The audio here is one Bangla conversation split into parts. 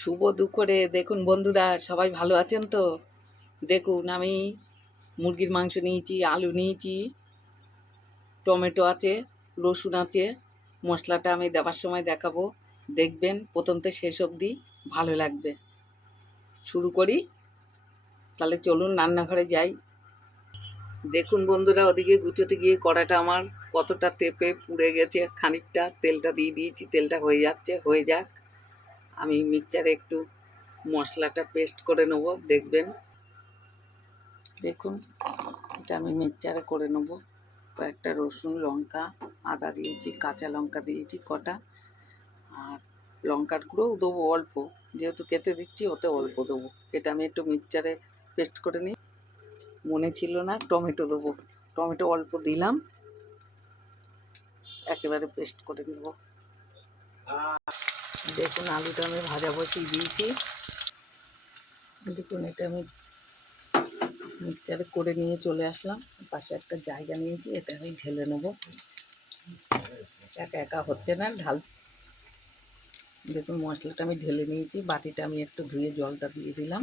শুভ দুপুরে দেখুন বন্ধুরা, সবাই ভালো আছেন তো? দেখুন আমি মুরগির মাংস নিয়েছি, আলু নিয়েছি, টমেটো আছে, রসুন আছে। মশলাটা আমি দেওয়ার সময় দেখাবো, দেখবেন প্রথম থেকে শেষ অবধি, ভালো লাগবে। শুরু করি তাহলে, চলুন রান্নাঘরে যাই। দেখুন বন্ধুরা, ওদিকে গুছোতে গিয়ে কড়াটা আমার কতটা তেপে পুড়ে গেছে। খানিকটা তেলটা দিয়ে দিয়েছি, তেলটা হয়ে যাচ্ছে, হয়ে যাক। আমি মিক্সচারে একটু মশলাটা পেস্ট করে নেব, দেখবেন। দেখুন এটা আমি মিক্সচারে করে নেব। কয়েকটা রসুন, লঙ্কা, আদা দিয়েছি, কাঁচা লঙ্কা দিয়েছি কটা, আর লঙ্কার গুঁড়োও দেবো অল্প, যেহেতু খেতে দিচ্ছি ওতে অল্প দেবো। এটা আমি একটু মিক্সচারে পেস্ট করে নিই। মনে ছিল না টমেটো দেবো, টমেটো অল্প দিলাম, একেবারে পেস্ট করে নেব। দেখুন আলুটা আমি ভাজা বসিয়ে দিয়েছি। দেখুন এটা আমি মিক্সচারে করে নিয়ে চলে আসলাম। পাশে একটা জায়গা নিয়েছি, এটা আমি ঢেলে নেবো। একা একা হচ্ছে না ঢাল। দেখুন মশলাটা আমি ঢেলে নিয়েছি, বাটিটা আমি একটু ধুয়ে জলটা দিয়ে দিলাম।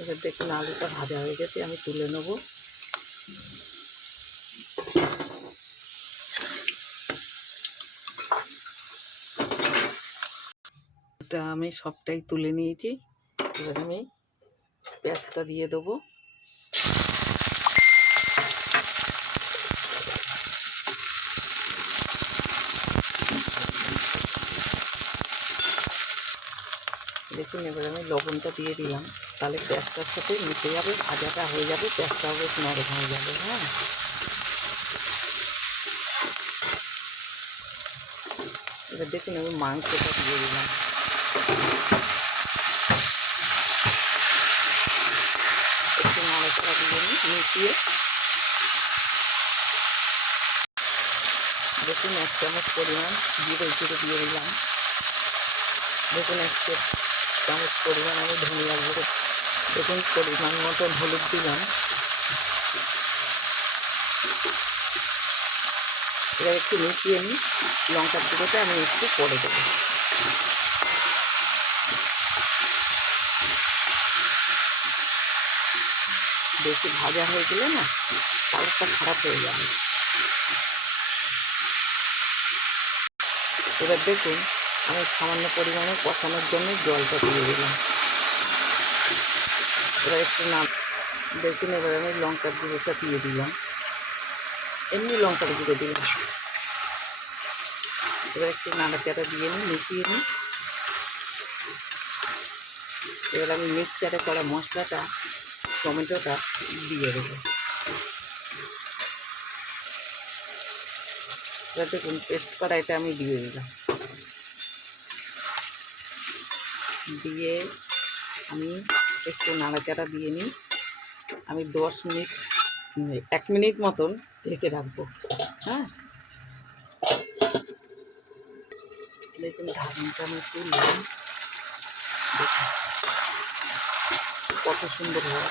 এবার দেখুন আলুটা ভাজা হয়ে গেছে, আমি তুলে নেব। এটা আমি সবটাই তুলে নিয়েছি। এবার আমি পেঁয়াজটা দিয়ে দেবো। দেখুন এবার আমি লবণটা দিয়ে দিলাম, তাহলে পেঁয়াজটার সাথে মিশে যাবে, ভাজাটা হয়ে যাবে, পেঁয়াজটাও বেশ নরম হয়ে যাবে। হ্যাঁ, এবার দেখুন আমি মাংসটা দিয়ে দিলাম। একটু নাড়াচাড়া দিয়ে মিশিয়ে দেখুন 1 চামচ পরিমাণ জিরে গুঁড়ো দিয়ে দিলাম। দেখুন 1 চামচ পরিমাণ আমি ধনিয়া গুঁড়ো, দেখুন পরিমাণ মতো হলুদ দিলাম। এবার একটু মিশিয়ে নিই। লঙ্কার গুঁড়োটা আমি একটু পরে দেবো। বেশি ভাজা হয়ে গেলে না কালারটা খারাপ হয়ে যাবে। এবার দেখুন আমি সামান্য পরিমাণে কষানোর জন্য জলটা দিয়ে দিলাম। এবার একটু দেখুন এবার আমি লঙ্কার গুঁড়োটা দিয়ে দিলাম, এমনি লঙ্কার গুঁড়ো দিলাম। এবার একটু নাড়াচাড়া দিয়ে নিই, মিশিয়ে নিই। এবার আমি মিক্সচারে করা মশলাটা, টমেটোটা দিয়ে দেবো। এবার দেখুন পেস্ট করা এটা আমি দিয়ে দিলাম। দিয়ে আমি একটু নাড়াচাড়া দিয়ে নিই। আমি 1 মিনিট মতন ঢেকে রাখবো। হ্যাঁ, দেখুন ঢাকনাটা আমি তুললাম, দেখুন কত সুন্দর হয়।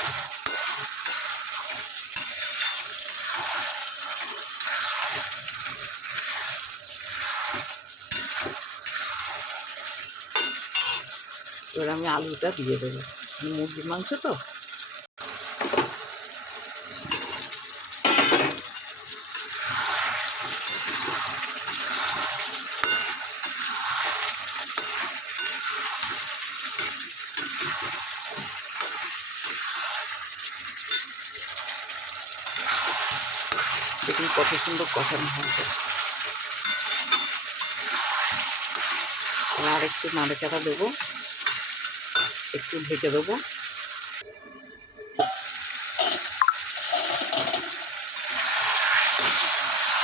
এবার আমি আলুটা দিয়ে দেবো, মুরগির মাংস তো। দেখুন কত সুন্দর কষানো হয়েছে। আর একটু নাড়াচাড়া দেবো, একটু ঢেকে দেবো।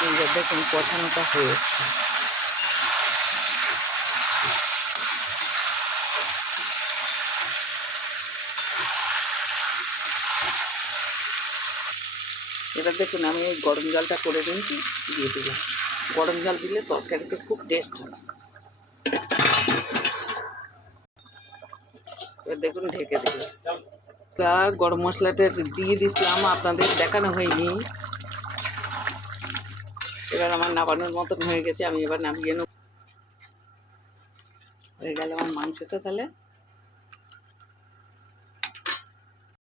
এইবার দেখুন কষানোটা হয়ে এসছে। এবার দেখুন আমি এই গরম জলটা করে দিয়েছি, দিয়ে দিলাম। গরম জল দিলে তরকারিতে খুব টেস্ট হয়। এবার দেখুন ঢেকে দিলাম। গরম মশলাটা দিয়ে দিছিলাম, আপনাদের দেখানো হয়নি। এবার আমার নামানোর মতন হয়ে গেছে, আমি এবার নামিয়ে নেব। হয়ে গেল আমার মাংসটা, তাহলে